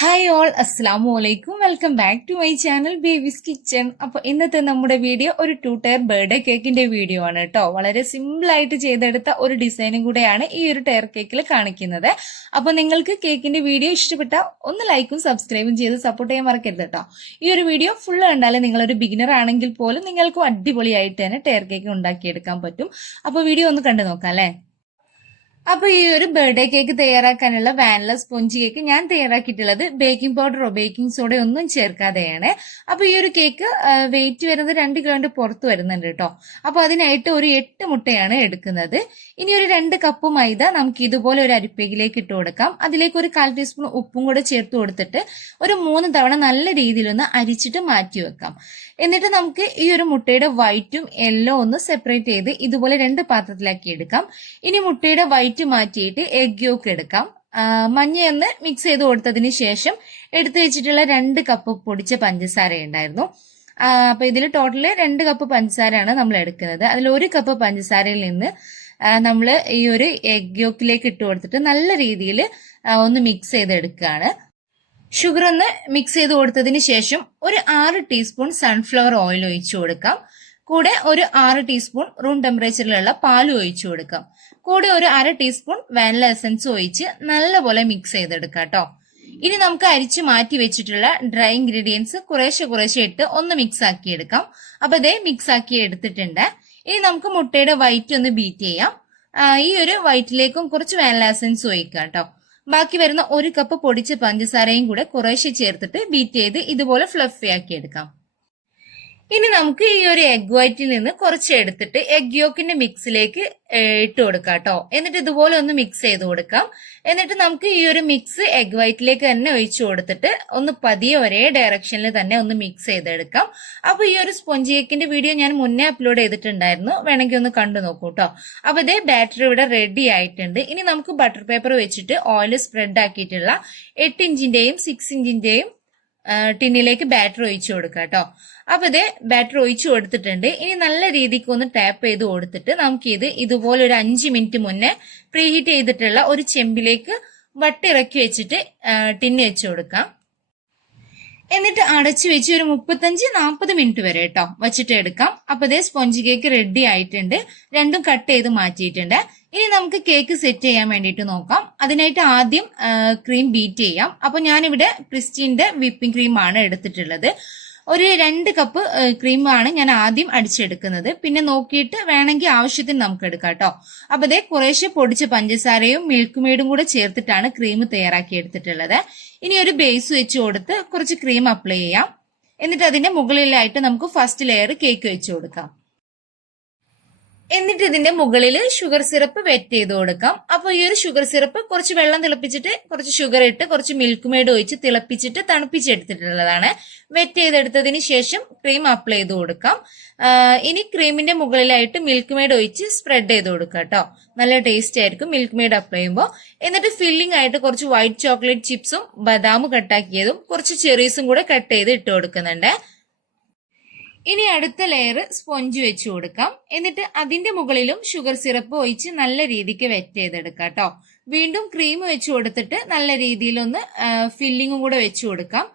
Hi all, അസ്സലാമു അലൈക്കും. Welcome back to my channel babies kitchen. അപ്പൊ ഇന്നത്തെ നമ്മുടെ വീഡിയോ ഒരു 2 ടയർ ബർത്ത്ഡേ കേക്കിന്റെ വീഡിയോ ആണ് കേട്ടോ. വളരെ സിമ്പിൾ ആയിട്ട് ചെയ്തെടുത്ത ഒരു ഡിസൈനും കൂടെയാണ് ഈ ഒരു ടയർ കേക്കിൽ കാണിക്കുന്നത്. അപ്പൊ നിങ്ങൾക്ക് കേക്കിന്റെ വീഡിയോ ഇഷ്ടപ്പെട്ട ഒന്ന് ലൈക്കും സബ്സ്ക്രൈബും ചെയ്ത് സപ്പോർട്ട് ചെയ്യാൻ മറക്കരുത് കേട്ടോ. ഈ ഒരു വീഡിയോ ഫുള്ള് കണ്ടാലും നിങ്ങളൊരു ബിഗിനർ ആണെങ്കിൽ പോലും നിങ്ങൾക്കും അടിപൊളിയായിട്ട് തന്നെ ടയർ കേക്ക് ഉണ്ടാക്കിയെടുക്കാൻ പറ്റും. അപ്പൊ വീഡിയോ ഒന്ന് കണ്ടു നോക്കാം അല്ലെ. അപ്പൊ ഈ ഒരു ബർത്ത്ഡേ കേക്ക് തയ്യാറാക്കാനുള്ള വാനില സ്പോഞ്ച് കേക്ക് ഞാൻ തയ്യാറാക്കിയിട്ടുള്ളത് ബേക്കിംഗ് പൗഡറോ ബേക്കിംഗ് സോഡയോ ഒന്നും ചേർക്കാതെയാണ്. അപ്പൊ ഈ ഒരു കേക്ക് വെയിറ്റ് വരുന്നത് 2 കിലോന്റെ പുറത്ത് വരുന്നുണ്ട് കേട്ടോ. അപ്പൊ അതിനായിട്ട് ഒരു 8 മുട്ടയാണ് എടുക്കുന്നത്. ഇനി ഒരു 2 കപ്പ് മൈദ നമുക്ക് ഇതുപോലെ ഒരു അരിപ്പയിലേക്ക് ഇട്ട് കൊടുക്കാം. അതിലേക്ക് ഒരു 1/4 ടീസ്പൂൺ ഉപ്പും കൂടെ ചേർത്ത് കൊടുത്തിട്ട് ഒരു 3 തവണ നല്ല രീതിയിലൊന്ന് അരിച്ചിട്ട് മാറ്റി വെക്കാം. എന്നിട്ട് നമുക്ക് ഈ ഒരു മുട്ടയുടെ വൈറ്റും യെല്ലോ ഒന്ന് സെപ്പറേറ്റ് ചെയ്ത് ഇതുപോലെ 2 പാത്രത്തിലാക്കി എടുക്കാം. ഇനി മുട്ടയുടെ വൈറ്റ് മാറ്റിയിട്ട് എഗ് യോക്ക് എടുക്കാം. മഞ്ഞയൊന്ന് മിക്സ് ചെയ്ത് കൊടുത്തതിന് ശേഷം എടുത്തു വെച്ചിട്ടുള്ള 2 കപ്പ് പൊടിച്ച പഞ്ചസാര ഉണ്ടായിരുന്നു. അപ്പൊ ഇതിൽ ടോട്ടല് 2 കപ്പ് പഞ്ചസാരയാണ് നമ്മൾ എടുക്കുന്നത്. അതിൽ 1 കപ്പ് പഞ്ചസാരയിൽ നിന്ന് നമ്മൾ ഈ ഒരു എഗ് യോക്കിലേക്ക് ഇട്ട് കൊടുത്തിട്ട് നല്ല രീതിയിൽ ഒന്ന് മിക്സ് ചെയ്ത് എടുക്കുകയാണ്. ഷുഗർ ഒന്ന് മിക്സ് ചെയ്ത് കൊടുത്തതിന് ശേഷം ഒരു 6 ടീസ്പൂൺ സൺഫ്ലവർ ഓയിൽ ഒഴിച്ചു കൊടുക്കാം. കൂടെ ഒരു 6 ടീസ്പൂൺ റൂം ടെമ്പറേച്ചറിലുള്ള പാലും ഒഴിച്ചു കൊടുക്കാം. കൂടെ ഒരു 1/2 ടീസ്പൂൺ വാനില എസൻസ് ഒഴിച്ച് നല്ലപോലെ മിക്സ് ചെയ്തെടുക്കാം കേട്ടോ. ഇനി നമുക്ക് അരിച്ചു മാറ്റി വെച്ചിട്ടുള്ള ഡ്രൈ ഇൻഗ്രീഡിയൻസ് കുറേശ്ശെ ഇട്ട് ഒന്ന് മിക്സ് ആക്കി എടുക്കാം. അപ്പൊ ഇതേ മിക്സ് ആക്കി എടുത്തിട്ടുണ്ട്. ഇനി നമുക്ക് മുട്ടയുടെ വൈറ്റ് ഒന്ന് ബീറ്റ് ചെയ്യാം. ഈ ഒരു വൈറ്റിലേക്കും കുറച്ച് വാനില എസൻസ് ഒഴിക്കാം കേട്ടോ. ബാക്കി വരുന്ന 1 കപ്പ് പൊടിച്ച പഞ്ചസാരയും കൂടെ കുറേശ്ശെ ചേർത്തിട്ട് ബീറ്റ് ചെയ്ത് ഇതുപോലെ ഫ്ലഫി ആക്കി എടുക്കാം. ഇനി നമുക്ക് ഈ ഒരു എഗ് വൈറ്റിൽ നിന്ന് കുറച്ച് എടുത്തിട്ട് എഗ് യോക്കിന്റെ മിക്സിലേക്ക് ഇട്ട് കൊടുക്കാം കേട്ടോ. എന്നിട്ട് ഇതുപോലെ ഒന്ന് മിക്സ് ചെയ്ത് കൊടുക്കാം. എന്നിട്ട് നമുക്ക് ഈ ഒരു മിക്സ് എഗ് വൈറ്റിലേക്ക് തന്നെ ഒഴിച്ചു കൊടുത്തിട്ട് ഒന്ന് പതിയെ ഒരേ ഡയറക്ഷനിൽ തന്നെ ഒന്ന് മിക്സ് ചെയ്തെടുക്കാം. അപ്പൊ ഈ ഒരു സ്പോഞ്ച് കേക്കിന്റെ വീഡിയോ ഞാൻ മുന്നേ അപ്ലോഡ് ചെയ്തിട്ടുണ്ടായിരുന്നു, വേണമെങ്കിൽ ഒന്ന് കണ്ടു നോക്കൂ കേട്ടോ. അപ്പൊ ഇതേ ബാറ്റർ ഇവിടെ റെഡി ആയിട്ടുണ്ട്. ഇനി നമുക്ക് ബട്ടർ പേപ്പർ വെച്ചിട്ട് ഓയിൽ സ്പ്രെഡ് ആക്കിയിട്ടുള്ള 8 ഇഞ്ചിന്റെയും 6 ഇഞ്ചിന്റെയും ടിന്നിലേക്ക് ബാറ്റർ ഒഴിച്ചു കൊടുക്കാം കേട്ടോ. അപ്പൊ ഇതേ ബാറ്റർ ഒഴിച്ചു കൊടുത്തിട്ടുണ്ട്. ഇനി നല്ല രീതിക്ക് ഒന്ന് ടാപ്പ് ചെയ്ത് കൊടുത്തിട്ട് നമുക്ക് ഇത് ഇതുപോലെ ഒരു 5 മിനിറ്റ് മുന്നേ പ്രീഹീറ്റ് ചെയ്തിട്ടുള്ള ഒരു ചെമ്പിലേക്ക് വട്ടിറക്കി വെച്ചിട്ട് ടിന്ന് വെച്ചു കൊടുക്കാം. എന്നിട്ട് അടച്ചു വെച്ച് ഒരു 35-40 മിനിറ്റ് വരെ കേട്ടോ വച്ചിട്ട് എടുക്കാം. അപ്പൊ ഇതേ സ്പോഞ്ച് കേക്ക് റെഡി ആയിട്ടുണ്ട്. രണ്ടും കട്ട് ചെയ്ത് മാറ്റിയിട്ടുണ്ട്. ഇനി നമുക്ക് കേക്ക് സെറ്റ് ചെയ്യാൻ വേണ്ടിയിട്ട് നോക്കാം. അതിനായിട്ട് ആദ്യം ക്രീം ബീറ്റ് ചെയ്യാം. അപ്പൊ ഞാനിവിടെ പ്രിസ്റ്റിന്റെ വിപ്പിംഗ് ക്രീമാണ് എടുത്തിട്ടുള്ളത്. ഒരു 2 കപ്പ് ക്രീമാണ് ഞാൻ ആദ്യം അടിച്ചെടുക്കുന്നത്. പിന്നെ നോക്കിയിട്ട് വേണമെങ്കിൽ ആവശ്യത്തിന് നമുക്ക് എടുക്കാം കേട്ടോ. അപ്പൊ ഇതേ കുറേശ്ശെ പൊടിച്ച പഞ്ചസാരയും മിൽക്ക് മെയ്ഡും കൂടെ ചേർത്തിട്ടാണ് ക്രീം തയ്യാറാക്കി എടുത്തിട്ടുള്ളത്. ഇനി ഒരു ബേസ് വെച്ച് കൊടുത്ത് കുറച്ച് ക്രീം അപ്ലൈ ചെയ്യാം. എന്നിട്ട് അതിന്റെ മുകളിലായിട്ട് നമുക്ക് ഫസ്റ്റ് ലെയർ കേക്ക് വെച്ച് കൊടുക്കാം. എന്നിട്ട് ഇതിന്റെ മുകളിൽ ഷുഗർ സിറപ്പ് വെറ്റ് ചെയ്ത് കൊടുക്കാം. അപ്പൊ ഈ ഒരു ഷുഗർ സിറപ്പ് കുറച്ച് വെള്ളം തിളപ്പിച്ചിട്ട് കുറച്ച് ഷുഗർ ഇട്ട് കുറച്ച് മിൽക്ക് മെയ്ഡ് ഒഴിച്ച് തിളപ്പിച്ചിട്ട് തണുപ്പിച്ചെടുത്തിട്ടുള്ളതാണ്. വെറ്റ് ചെയ്തെടുത്തതിന് ശേഷം ക്രീം അപ്ലൈ ചെയ്ത് കൊടുക്കാം. ഇനി ക്രീമിന്റെ മുകളിലായിട്ട് മിൽക്ക് മെയ്ഡ് ഒഴിച്ച് സ്പ്രെഡ് ചെയ്ത് കൊടുക്കാം കേട്ടോ. നല്ല ടേസ്റ്റ് ആയിരിക്കും മിൽക്ക് മെയ്ഡ് അപ്ലൈ ചെയ്യുമ്പോൾ. എന്നിട്ട് ഫില്ലിംഗ് ആയിട്ട് കുറച്ച് വൈറ്റ് ചോക്ലേറ്റ് ചിപ്സും ബദാം കട്ടാക്കിയതും കുറച്ച് ചെറീസും കൂടെ കട്ട് ചെയ്ത് ഇട്ട് കൊടുക്കുന്നുണ്ട്. ഇനി അടുത്ത ലെയർ സ്പോഞ്ച് വെച്ച് കൊടുക്കാം. എന്നിട്ട് അതിന്റെ മുകളിലും ഷുഗർ സിറപ്പ് ഒഴിച്ച് നല്ല രീതിക്ക് വെറ്റ് ചെയ്തെടുക്കാം കേട്ടോ. വീണ്ടും ക്രീം വെച്ച് കൊടുത്തിട്ട് നല്ല രീതിയിലൊന്ന് ഫില്ലിങ്ങും കൂടെ വെച്ച് കൊടുക്കാം.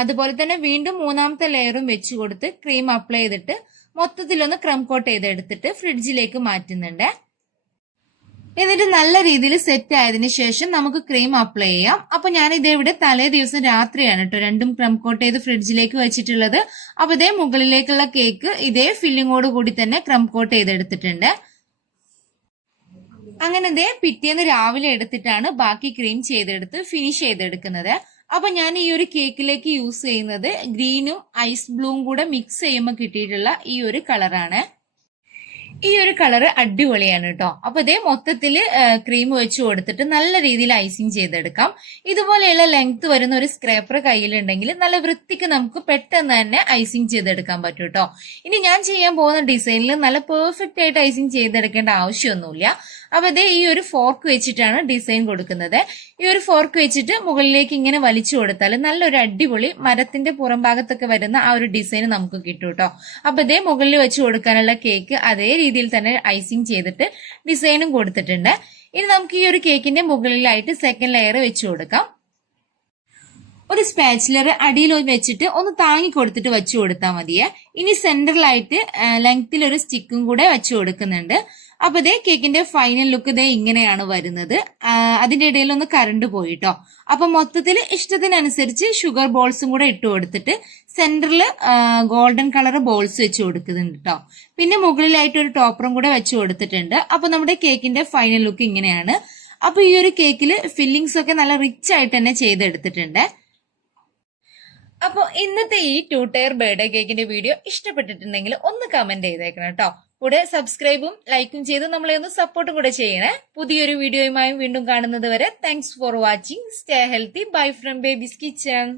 അതുപോലെ തന്നെ വീണ്ടും 3ാമത്തെ ലെയറും വെച്ച് കൊടുത്ത് ക്രീം അപ്ലൈ ചെയ്തിട്ട് മൊത്തത്തിലൊന്ന് ക്രം കോട്ട് ചെയ്തെടുത്തിട്ട് ഫ്രിഡ്ജിലേക്ക് മാറ്റുന്നുണ്ട്. എന്നിട്ട് നല്ല രീതിയിൽ സെറ്റ് ആയതിനു ശേഷം നമുക്ക് ക്രീം അപ്ലൈ ചെയ്യാം. അപ്പൊ ഞാൻ ഇതേവിടെ തലേ ദിവസം രാത്രിയാണ് കേട്ടോ രണ്ടും ക്രം കോട്ട് ചെയ്ത് ഫ്രിഡ്ജിലേക്ക് വെച്ചിട്ടുള്ളത്. അപ്പൊ ഇതേ മുകളിലേക്കുള്ള കേക്ക് ഇതേ ഫില്ലിങ്ങോട് കൂടി തന്നെ ക്രം കോട്ട് ചെയ്തെടുത്തിട്ടുണ്ട്. അങ്ങനെ ഇതേ പിറ്റേന്ന് രാവിലെ എടുത്തിട്ടാണ് ബാക്കി ക്രീം ചെയ്തെടുത്ത് ഫിനിഷ് ചെയ്തെടുക്കുന്നത്. അപ്പൊ ഞാൻ ഈ ഒരു കേക്കിലേക്ക് യൂസ് ചെയ്യുന്നത് ഗ്രീനും ഐസ് ബ്ലൂവും കൂടെ മിക്സ് ചെയ്യുമ്പോൾ കിട്ടിയിട്ടുള്ള ഈ ഒരു കളറാണ്. ഈ ഒരു കളറ് അടിപൊളിയാണ് കേട്ടോ. അപ്പൊ ഇതേ മൊത്തത്തില് ക്രീം വെച്ച് കൊടുത്തിട്ട് നല്ല രീതിയിൽ ഐസിങ് ചെയ്തെടുക്കാം. ഇതുപോലെയുള്ള ലെങ്ത് വരുന്ന ഒരു സ്ക്രാപ്പർ കയ്യിലുണ്ടെങ്കിൽ നല്ല വൃത്തിക്ക് നമുക്ക് പെട്ടെന്ന് തന്നെ ഐസിങ് ചെയ്തെടുക്കാൻ പറ്റും കേട്ടോ. ഇനി ഞാൻ ചെയ്യാൻ പോകുന്ന ഡിസൈനിൽ നല്ല പെർഫെക്റ്റ് ആയിട്ട് ഐസിങ് ചെയ്തെടുക്കേണ്ട ആവശ്യമൊന്നുമില്ല. അപ്പൊ ഇതേ ഈ ഒരു ഫോർക്ക് വെച്ചിട്ടാണ് ഡിസൈൻ കൊടുക്കുന്നത്. ഈ ഒരു ഫോർക്ക് വെച്ചിട്ട് മുകളിലേക്ക് ഇങ്ങനെ വലിച്ചു കൊടുത്താൽ നല്ലൊരു അടിപൊളി മരത്തിന്റെ പുറം ഭാഗത്തൊക്കെ വരുന്ന ആ ഒരു ഡിസൈൻ നമുക്ക് കിട്ടും കേട്ടോ. അപ്പൊ ഇതേ മുകളിൽ വെച്ച് കൊടുക്കാനുള്ള കേക്ക് അതേ രീതിയിൽ തന്നെ ഐസിങ് ചെയ്തിട്ട് ഡിസൈനും കൊടുത്തിട്ടുണ്ട്. ഇനി നമുക്ക് ഈ ഒരു കേക്കിന്റെ മുകളിലായിട്ട് സെക്കൻഡ് ലെയർ വെച്ച് കൊടുക്കാം. ഒരു സ്പാച്ചുലർ അടിയിൽ വെച്ചിട്ട് ഒന്ന് താങ്ങി കൊടുത്തിട്ട് വെച്ചു കൊടുത്താൽ മതിയെ. ഇനി സെന്ററിലായിട്ട് ലെങ്ത്തിൽ ഒരു സ്റ്റിക്കും കൂടെ വെച്ചു കൊടുക്കുന്നുണ്ട്. അപ്പൊ ഇതേ കേക്കിന്റെ ഫൈനൽ ലുക്ക് ഇതേ ഇങ്ങനെയാണ് വരുന്നത്. അതിന്റെ ഇടയിൽ ഒന്ന് കറണ്ട് പോയിട്ടോ. അപ്പൊ മൊത്തത്തിൽ ഇഷ്ടത്തിനനുസരിച്ച് ഷുഗർ ബോൾസും കൂടെ ഇട്ട് കൊടുത്തിട്ട് സെന്ററിൽ ഗോൾഡൻ കളർ ബോൾസ് വെച്ച് കൊടുക്കുന്നുണ്ട് കേട്ടോ. പിന്നെ മുകളിലായിട്ട് ഒരു ടോപ്പറും കൂടെ വെച്ച് കൊടുത്തിട്ടുണ്ട്. അപ്പൊ നമ്മുടെ കേക്കിന്റെ ഫൈനൽ ലുക്ക് ഇങ്ങനെയാണ്. അപ്പൊ ഈ ഒരു കേക്കിൽ ഫില്ലിങ്സ് ഒക്കെ നല്ല റിച്ച് ആയിട്ട് തന്നെ ചെയ്തെടുത്തിട്ടുണ്ട്. അപ്പൊ ഇന്നത്തെ ഈ 2 ടയർ ബർത്ത്ഡേ കേക്കിന്റെ വീഡിയോ ഇഷ്ടപ്പെട്ടിട്ടുണ്ടെങ്കിൽ ഒന്ന് കമന്റ് ചെയ്തേക്കണം കേട്ടോ. കൂടെ സബ്സ്ക്രൈബും ലൈക്കും ചെയ്ത് നമ്മളെ ഒന്ന് സപ്പോർട്ടും കൂടെ ചെയ്യണേ. പുതിയൊരു വീഡിയോയുമായും വീണ്ടും കാണുന്നത് വരെ thanks for watching. Stay healthy. Bye from babies kitchen.